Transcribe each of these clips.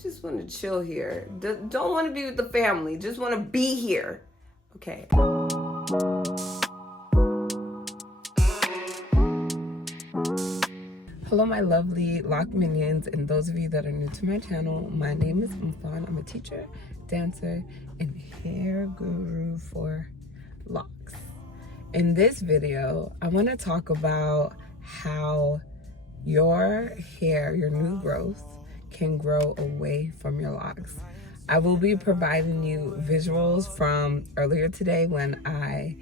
just want to chill here. Don't want to be with the family. Just want to be here. Okay. Hello, my lovely Loc minions, and those of you that are new to my channel. My name is Umfan. I'm a teacher, dancer, and hair guru for Locs. In this video, I want to talk about how your hair, your new growth, can grow away from your locks. I will be providing you visuals from earlier today when I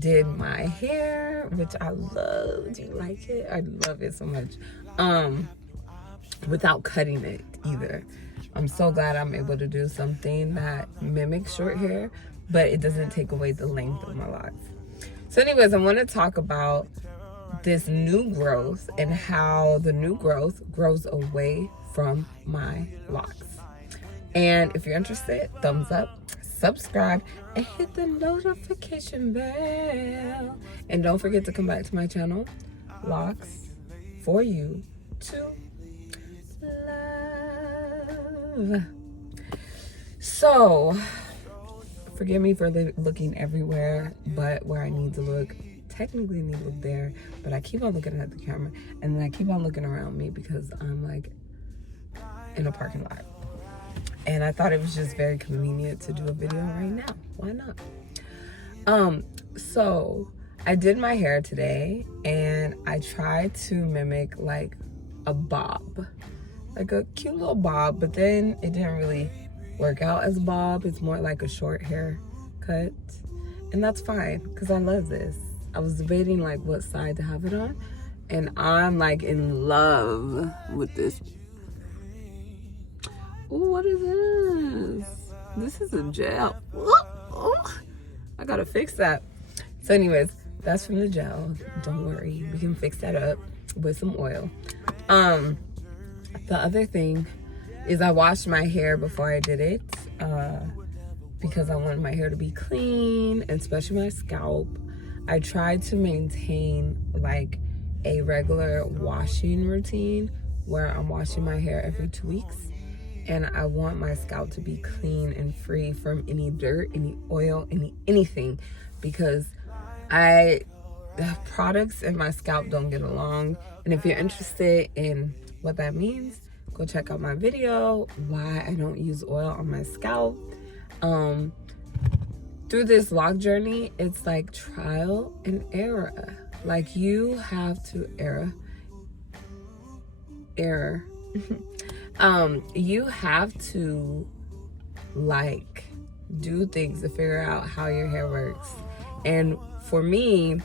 did my hair, which I love. Do you like it? I love it so much. Without cutting it either. I'm so glad I'm able to do something that mimics short hair, but it doesn't take away the length of my locks. So anyways, I want to talk about this new growth and how the new growth grows away from my locks. And if you're interested, thumbs up, subscribe, and hit the notification bell. And don't forget to come back to my channel, Locs, for you to love. So, forgive me for looking everywhere but where I need to look. Technically need to look there, but I keep on looking at the camera, and then I keep on looking around me because I'm like in a parking lot. And I thought it was just very convenient to do a video right now. Why not? So I did my hair today, and I tried to mimic like a bob, like a cute little bob, but then it didn't really work out as a bob. It's more like a short hair cut, and that's fine because I love this. I was debating like what side to have it on, and I'm like in love with this. Ooh, what is this? This is a gel. I gotta fix that. So anyways, that's from the gel. Don't worry, we can fix that up with some oil. The other thing is I washed my hair before I did it because I wanted my hair to be clean, and especially my scalp. I tried to maintain like a regular washing routine where I'm washing my hair every 2 weeks. And I want my scalp to be clean and free from any dirt, any oil, anything, because the products in my scalp don't get along. And if you're interested in what that means, go check out my video, why I don't use oil on my scalp. Through this lock journey, it's like trial and error. Like you have to error. You have to like do things to figure out how your hair works. And for me,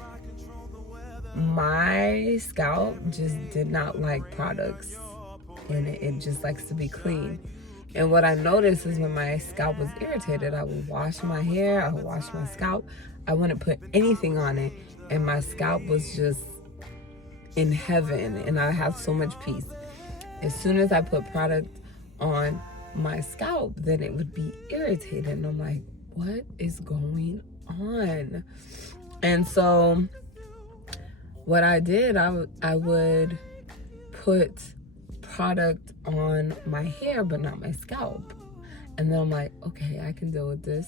my scalp just did not like products, and it just likes to be clean. And what I noticed is when my scalp was irritated, I would wash my hair, I would wash my scalp, I wouldn't put anything on it, and my scalp was just in heaven, and I have so much peace. As soon as I put product on my scalp, then it would be irritated. And I'm like, what is going on? And so what I did, I would put product on my hair, but not my scalp. And then I'm like, okay, I can deal with this.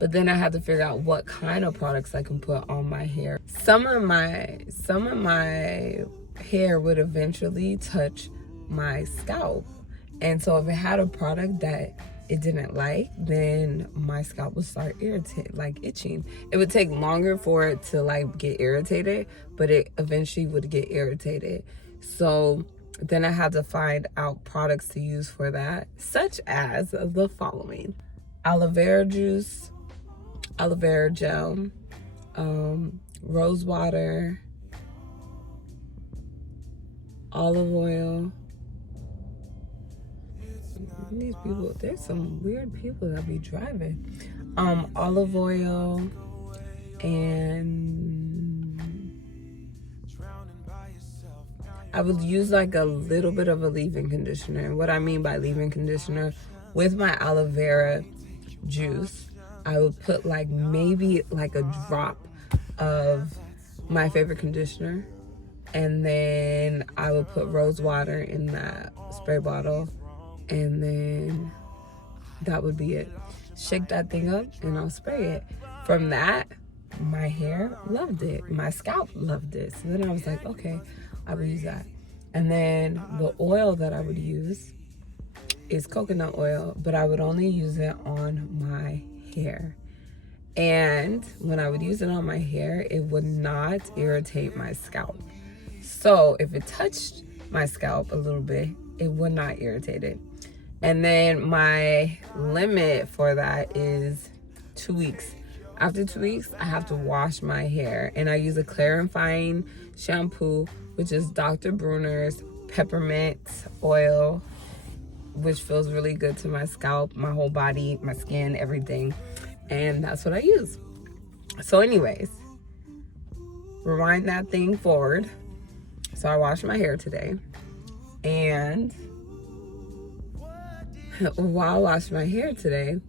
But then I had to figure out what kind of products I can put on my hair. Some of my hair would eventually touch my scalp, and so if it had a product that it didn't like, then my scalp would start itching. It would take longer for it to like get irritated, but it eventually would get irritated. So then I had to find out products to use for that, such as the following: aloe vera juice, aloe vera gel, rose water, olive oil. These people, there's some weird people that be driving. Olive oil, and I would use like a little bit of a leave-in conditioner. And what I mean by leave-in conditioner, with my aloe vera juice, I would put like maybe like a drop of my favorite conditioner, and then I would put rose water in that spray bottle, and then that would be it. Shake that thing up and I'll spray it. From that, my hair loved it. My scalp loved it. So then I was like, okay, I will use that. And then the oil that I would use is coconut oil, but I would only use it on my hair. And when I would use it on my hair, it would not irritate my scalp. So if it touched my scalp a little bit, it would not irritate it. And then my limit for that is 2 weeks. After 2 weeks, I have to wash my hair. And I use a clarifying shampoo, which is Dr. Bruner's peppermint oil, which feels really good to my scalp, my whole body, my skin, everything. And that's what I use. So anyways, rewind that thing forward. So I washed my hair today. And while washing my hair today,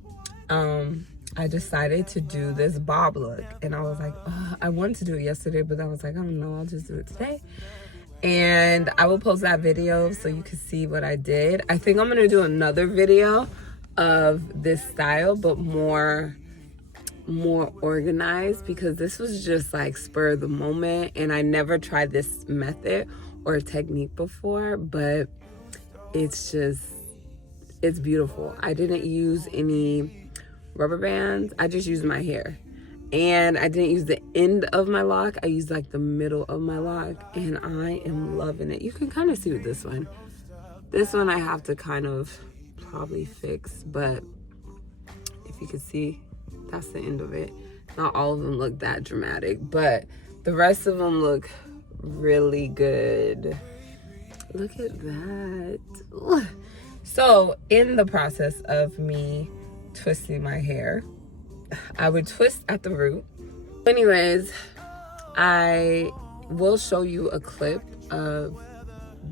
I decided to do this bob look. And I was like, oh, I wanted to do it yesterday, but I was like, I don't know, I'll just do it today. And I will post that video so you can see what I did. I think I'm gonna do another video of this style, but more organized, because this was just like spur of the moment, and I never tried this method or technique before, but it's beautiful. I didn't use any rubber bands. I just used my hair. And I didn't use the end of my lock. I used like the middle of my lock, and I am loving it. You can kind of see with this one. This one I have to kind of probably fix, but if you can see, that's the end of it. Not all of them look that dramatic, but the rest of them look really good. Look at that. Ooh. So in the process of me twisting my hair, I would twist at the root. Anyways, I will show you a clip of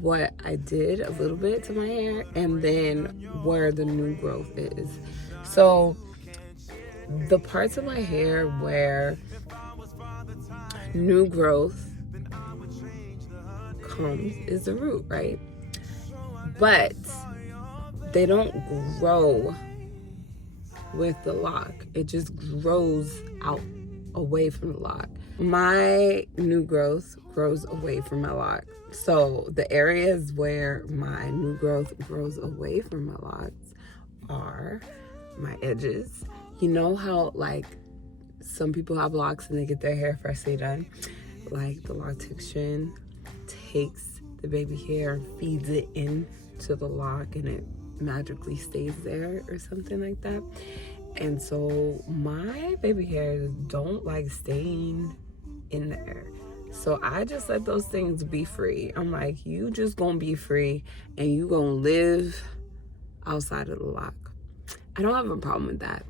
what I did a little bit to my hair and then where the new growth is. So the parts of my hair where new growth comes is the root, right? But they don't grow with the lock. It just grows out away from the lock. My new growth grows away from my lock. So the areas where my new growth grows away from my locks are my edges. You know how like some people have locks and they get their hair freshly done? Like the loctician takes the baby hair and feeds it into the lock and it magically stays there or something like that. And so my baby hairs don't like staying in there. So I just let those things be free. I'm like, you just gonna be free and you gonna live outside of the lock. I don't have a problem with that.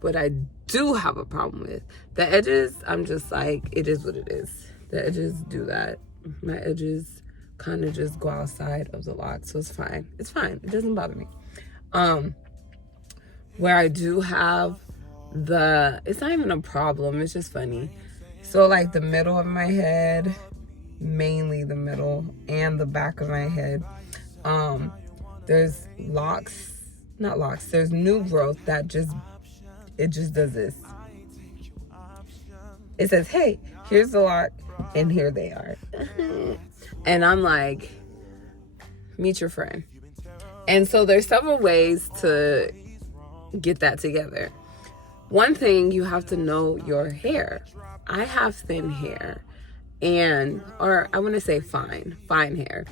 But I do have a problem with the edges. I'm just like, it is what it is. The edges do that. My edges kind of just go outside of the lock, so it's fine. It's fine. It doesn't bother me. Where I do have it's not even a problem. It's just funny. So like the middle of my head, mainly the middle and the back of my head, there's there's new growth that just does this. It says, hey, here's the lock, and here they are. And I'm like, meet your friend. And so there's several ways to get that together. One thing, you have to know your hair. I have thin hair, or I want to say fine hair.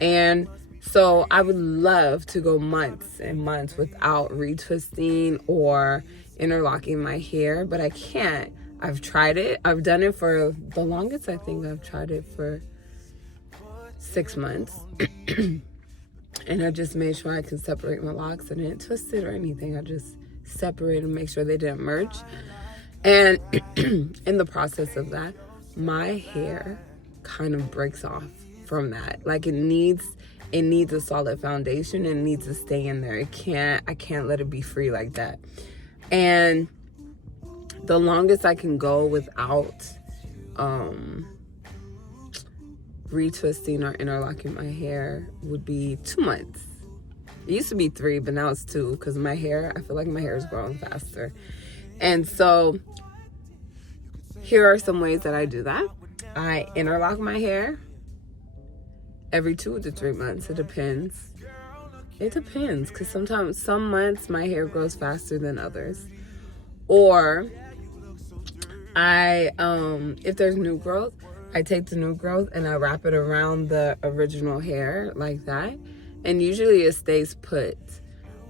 And so I would love to go months and months without retwisting or interlocking my hair, but I can't. I've tried it. I've done it for the longest. I think I've tried it for 6 months. And I just made sure I can separate my locks. I didn't twist it or anything. I just separated and make sure they didn't merge. And in the process of that, my hair kind of breaks off from that. Like it needs a solid foundation and needs to stay in there. I can't let it be free like that. And the longest I can go without retwisting or interlocking my hair would be 2 months. It used to be 3, but now it's 2 because I feel like my hair is growing faster. And so here are some ways that I do that. I interlock my hair every 2 to 3 months. It depends. It depends because sometimes some months my hair grows faster than others. Or if there's new growth, I take the new growth and I wrap it around the original hair like that. And usually it stays put.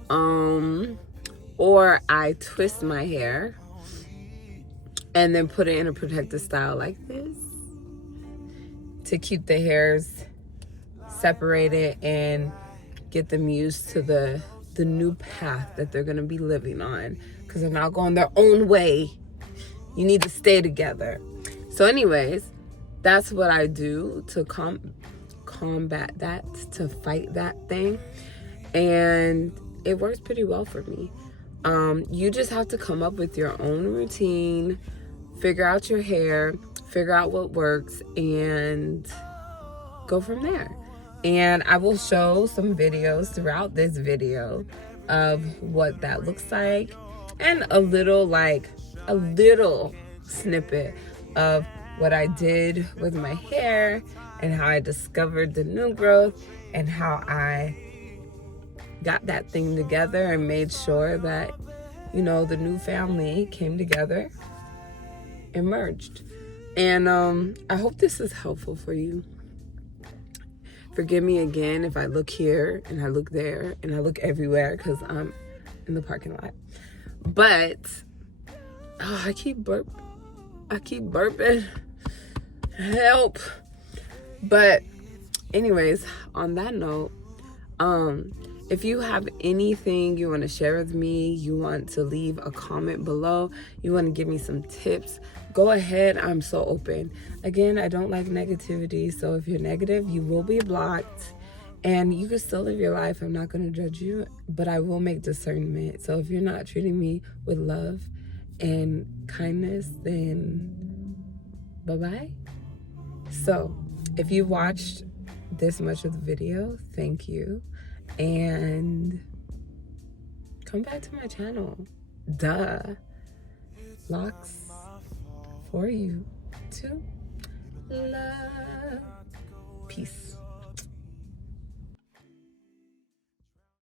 Or I twist my hair and then put it in a protective style like this to keep the hairs separated and get them used to the new path that they're going to be living on, because they're not going their own way. You need to stay together. So anyways, that's what I do to combat that, to fight that thing. And it works pretty well for me. You just have to come up with your own routine, figure out your hair, figure out what works, and go from there. And I will show some videos throughout this video of what that looks like, and a little snippet of what I did with my hair and how I discovered the new growth and how I got that thing together and made sure that, the new family came together and merged. And I hope this is helpful for you. Forgive me again if I look here and I look there and I look everywhere because I'm in the parking lot. But I keep burping. Help. But anyways, on that note, if you have anything you want to share with me, you want to leave a comment below, you want to give me some tips, go ahead. I'm so open. Again, I don't like negativity. So if you're negative, you will be blocked. And you can still live your life. I'm not going to judge you, but I will make discernment. So if you're not treating me with love and kindness, then bye-bye. So if you watched this much of the video, thank you. And come back to my channel. Duh. Locs for you to love. Peace.